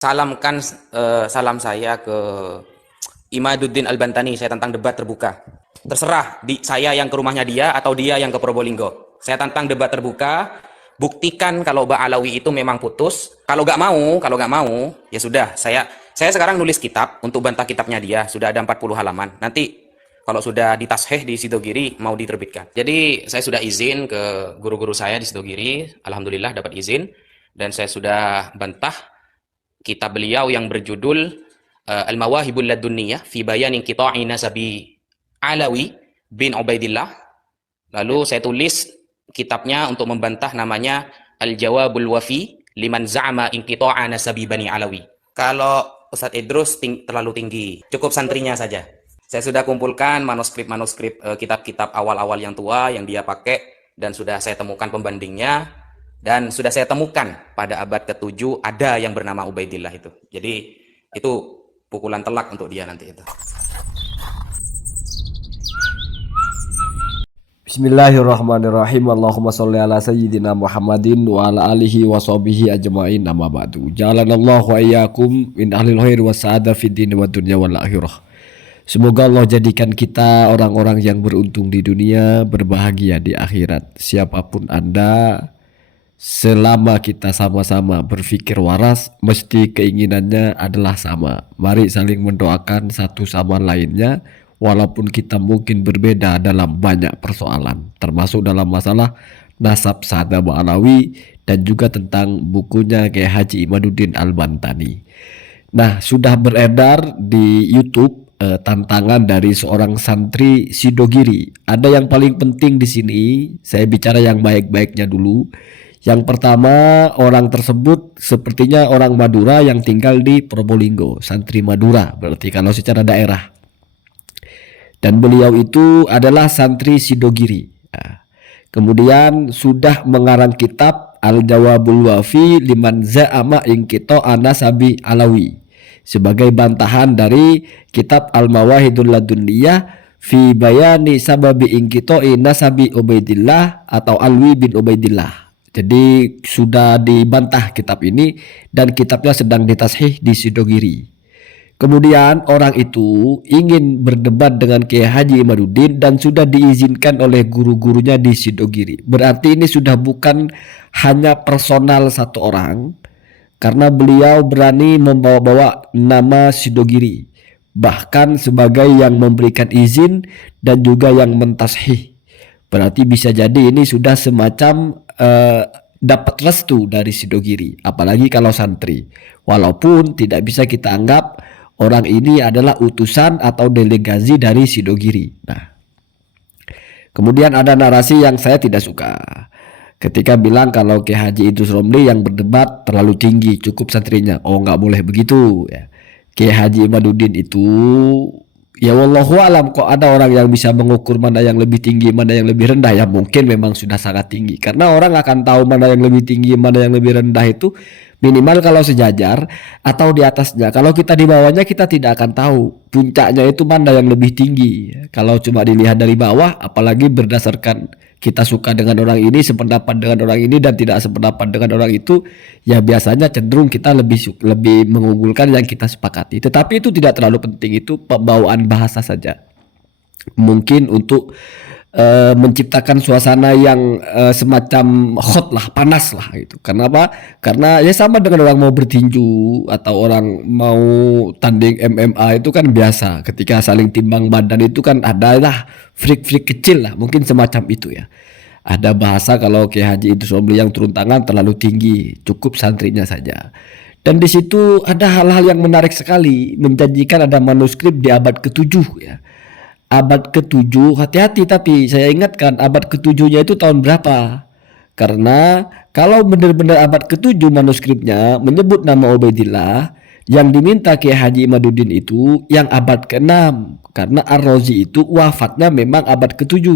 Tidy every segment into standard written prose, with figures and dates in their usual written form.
Salamkan salam saya ke Imaduddin Al-Bantani. Saya tantang debat terbuka. Terserah saya yang ke rumahnya dia atau dia yang ke Probolinggo. Saya tantang debat terbuka. Buktikan kalau Mbak Alawi itu memang putus. Kalau nggak mau, ya sudah. Saya sekarang nulis kitab untuk bantah kitabnya dia. Sudah ada 40 halaman. Nanti kalau sudah ditasheh di Sidogiri mau diterbitkan. Jadi saya sudah izin ke guru-guru saya di Sidogiri. Alhamdulillah dapat izin. Dan saya sudah bantah kitab beliau yang berjudul Al-Mawahibul Ladunniyah fi Bayanin Qita'i Nasabi Alawi bin Ubaidillah. Lalu saya tulis kitabnya untuk membantah, namanya Al-Jawabul Wafi liman za'ama inqita'a nasabi Bani Alawi. Kalau Ustadz Idrus terlalu tinggi, cukup santrinya saja. Saya sudah kumpulkan manuskrip kitab-kitab awal-awal yang tua yang dia pakai, dan sudah saya temukan pembandingnya, dan sudah saya temukan pada abad ke-7 ada yang bernama Ubaidillah itu. Jadi itu pukulan telak untuk dia nanti itu. Bismillahirrahmanirrahim. Allahumma sholli ala sayyidina Muhammadin wa ala alihi wa sahbihi ajma'in, amma ba'du. Ja'alanallahu wa iyyakum min ahlil khair wa sa'adah fid din wa dunya wal akhirah. Semoga Allah jadikan kita orang-orang yang beruntung di dunia, berbahagia di akhirat. Siapapun Anda, selama kita sama-sama berpikir waras, mesti keinginannya adalah sama. Mari saling mendoakan satu sama lainnya, walaupun kita mungkin berbeda dalam banyak persoalan, termasuk dalam masalah nasab Sa'ad Alawi dan juga tentang bukunya Kiai Haji Imaduddin Al-Bantani. Nah, sudah beredar di YouTube tantangan dari seorang santri Sidogiri. Ada yang paling penting di sini, saya bicara yang baik-baiknya dulu. Yang pertama, orang tersebut sepertinya orang Madura yang tinggal di Probolinggo, santri Madura berarti kalau secara daerah. Dan beliau itu adalah santri Sidogiri. Nah, kemudian sudah mengarang kitab Al-Jawabul Wafi liman za'ama inqita'a nasabi Alawi sebagai bantahan dari kitab Al-Mawahibul Ladunniyah fi bayani sababi inqita'i nasabi Ubaidillah atau Alwi bin Ubaidillah. Jadi sudah dibantah kitab ini dan kitabnya sedang ditashih di Sidogiri. Kemudian orang itu ingin berdebat dengan Kiai Haji Imaduddin dan sudah diizinkan oleh guru-gurunya di Sidogiri. Berarti ini sudah bukan hanya personal satu orang, karena beliau berani membawa-bawa nama Sidogiri, bahkan sebagai yang memberikan izin dan juga yang mentashih. Berarti bisa jadi ini sudah semacam dapat restu dari Sidogiri, apalagi kalau santri. Walaupun tidak bisa kita anggap orang ini adalah utusan atau delegasi dari Sidogiri. Nah, kemudian ada narasi yang saya tidak suka. Ketika bilang kalau Kiai Haji Idrus Romli yang berdebat terlalu tinggi, cukup santrinya. Oh, nggak boleh begitu. Ya. Kiai Haji Imaduddin itu, ya wallahu alam, kok ada orang yang bisa mengukur mana yang lebih tinggi, mana yang lebih rendah. Ya mungkin memang sudah sangat tinggi. Karena orang akan tahu mana yang lebih tinggi, mana yang lebih rendah itu minimal kalau sejajar atau di atasnya. Kalau kita di bawahnya kita tidak akan tahu puncaknya itu mana yang lebih tinggi. Kalau cuma dilihat dari bawah, apalagi berdasarkan kita suka dengan orang ini, sependapat dengan orang ini dan tidak sependapat dengan orang itu, ya biasanya cenderung kita lebih mengunggulkan yang kita sepakati. Tetapi itu tidak terlalu penting, itu pembawaan bahasa saja. Mungkin untuk menciptakan suasana yang semacam hot lah, panas lah gitu. Kenapa? Karena ya sama dengan orang mau bertinju atau orang mau tanding MMA itu kan biasa. Ketika saling timbang badan itu kan ada lah freak-freak kecil lah, mungkin semacam itu ya. Ada bahasa kalau Kiai Haji Idrus Romli yang turun tangan terlalu tinggi, cukup santrinya saja. Dan di situ ada hal-hal yang menarik sekali, menjanjikan ada manuskrip di abad ke-7 ya. Abad ke-7, hati-hati, tapi saya ingatkan abad ke-7-nya itu tahun berapa? Karena kalau benar-benar abad ke-7 manuskripnya menyebut nama Ubaidillah, yang diminta Kiai Haji Imaduddin itu yang abad ke-6. Karena Ar-Razi itu wafatnya memang abad ke-7,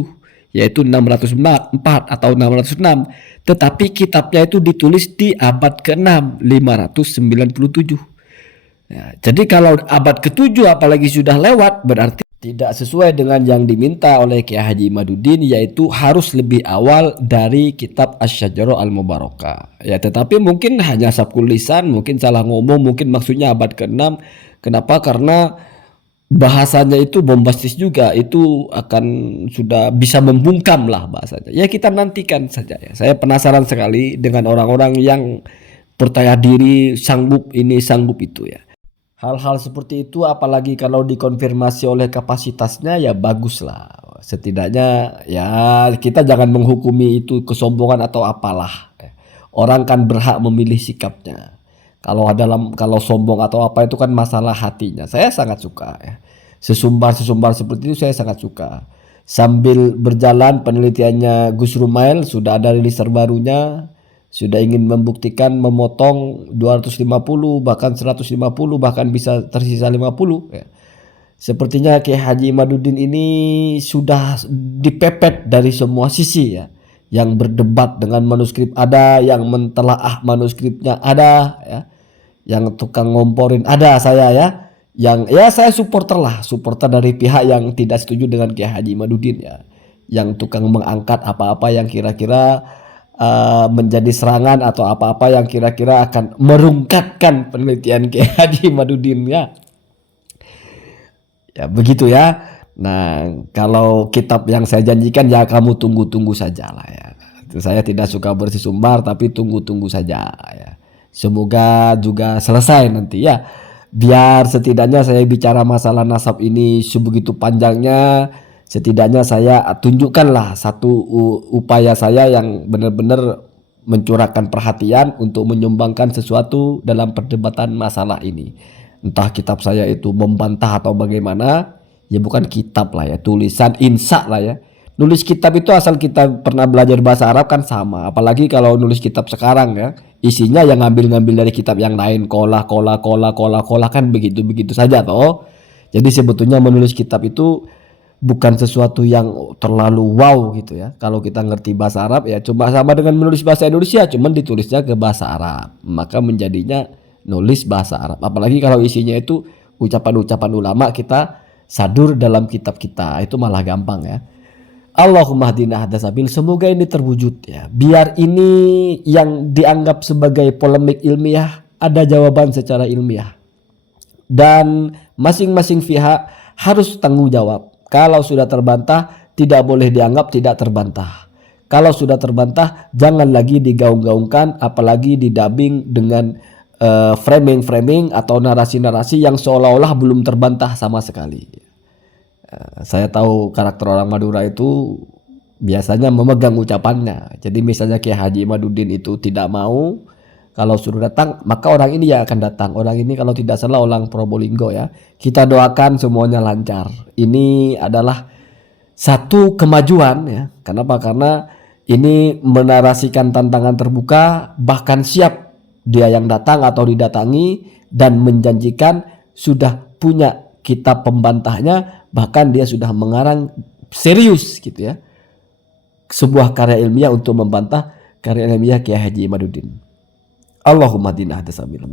yaitu 604 atau 606. Tetapi kitabnya itu ditulis di abad ke-6, 597. Ya, jadi kalau abad ke-7 apalagi sudah lewat, berarti tidak sesuai dengan yang diminta oleh Kiai Haji Imaduddin, yaitu harus lebih awal dari kitab Asy-Syajarah Al-Mubarakah. Ya, tetapi mungkin hanya sabkul lisan, mungkin salah ngomong, mungkin maksudnya abad ke-6. Kenapa? Karena bahasanya itu bombastis juga, itu akan sudah bisa membungkam lah bahasanya. Ya kita nantikan saja ya. Saya penasaran sekali dengan orang-orang yang percaya diri, sanggup ini, sanggup itu ya. Hal-hal seperti itu apalagi kalau dikonfirmasi oleh kapasitasnya ya bagus lah. Setidaknya ya kita jangan menghukumi itu kesombongan atau apalah. Orang kan berhak memilih sikapnya. Kalau sombong atau apa itu kan masalah hatinya. Saya sangat suka ya. Sesumbar seperti itu saya sangat suka. Sambil berjalan penelitiannya Gus Rumail sudah ada rilis terbarunya. Sudah ingin membuktikan memotong 250 bahkan 150 bahkan bisa tersisa 50 ya. Sepertinya Kiai Haji Imaduddin ini sudah dipepet dari semua sisi ya. Yang berdebat dengan manuskrip ada, yang mentelaah manuskripnya ada ya. Yang tukang ngomporin ada saya ya. Yang ya saya supporter dari pihak yang tidak setuju dengan Kiai Haji Imaduddin ya. Yang tukang mengangkat apa-apa yang kira-kira menjadi serangan atau apa-apa yang kira-kira akan merungkatkan penelitian Kiai Haji Imaduddin ya. Ya begitu ya. Nah, kalau kitab yang saya janjikan ya kamu tunggu-tunggu saja lah ya. Saya tidak suka bersisumbar tapi tunggu-tunggu saja ya. Semoga juga selesai nanti ya. Biar setidaknya saya bicara masalah nasab ini sebegitu panjangnya, setidaknya saya tunjukkanlah satu upaya saya yang benar-benar mencurahkan perhatian untuk menyumbangkan sesuatu dalam perdebatan masalah ini. Entah kitab saya itu membantah atau bagaimana, ya bukan kitab lah ya, tulisan insya lah ya. Nulis kitab itu asal kita pernah belajar bahasa Arab kan sama. Apalagi kalau nulis kitab sekarang ya, isinya yang ngambil-ngambil dari kitab yang lain, kola kan begitu saja toh. Jadi sebetulnya menulis kitab itu bukan sesuatu yang terlalu wow gitu ya. Kalau kita ngerti bahasa Arab ya cuma sama dengan menulis bahasa Indonesia, cuman ditulisnya ke bahasa Arab. Maka menjadinya nulis bahasa Arab. Apalagi kalau isinya itu ucapan-ucapan ulama kita sadur dalam kitab kita, itu malah gampang ya. Allahumma hdina hadza sabil, semoga ini terwujud ya. Biar ini yang dianggap sebagai polemik ilmiah ada jawaban secara ilmiah. Dan masing-masing pihak harus tanggung jawab. Kalau sudah terbantah tidak boleh dianggap tidak terbantah. Kalau sudah terbantah jangan lagi digaung-gaungkan, apalagi didubbing dengan framing-framing atau narasi-narasi yang seolah-olah belum terbantah sama sekali. Saya tahu karakter orang Madura itu biasanya memegang ucapannya. Jadi misalnya Kiai Haji Imaduddin itu tidak mau, kalau suruh datang maka orang ini ya akan datang. Orang ini kalau tidak salah orang Probolinggo ya. Kita doakan semuanya lancar. Ini adalah satu kemajuan ya. Kenapa? Karena ini menarasikan tantangan terbuka, bahkan siap dia yang datang atau didatangi dan menjanjikan sudah punya kitab pembantahnya, bahkan dia sudah mengarang serius gitu ya sebuah karya ilmiah untuk membantah karya ilmiah Kiai Haji Imaduddin. Allahumma hdina hadza sabil.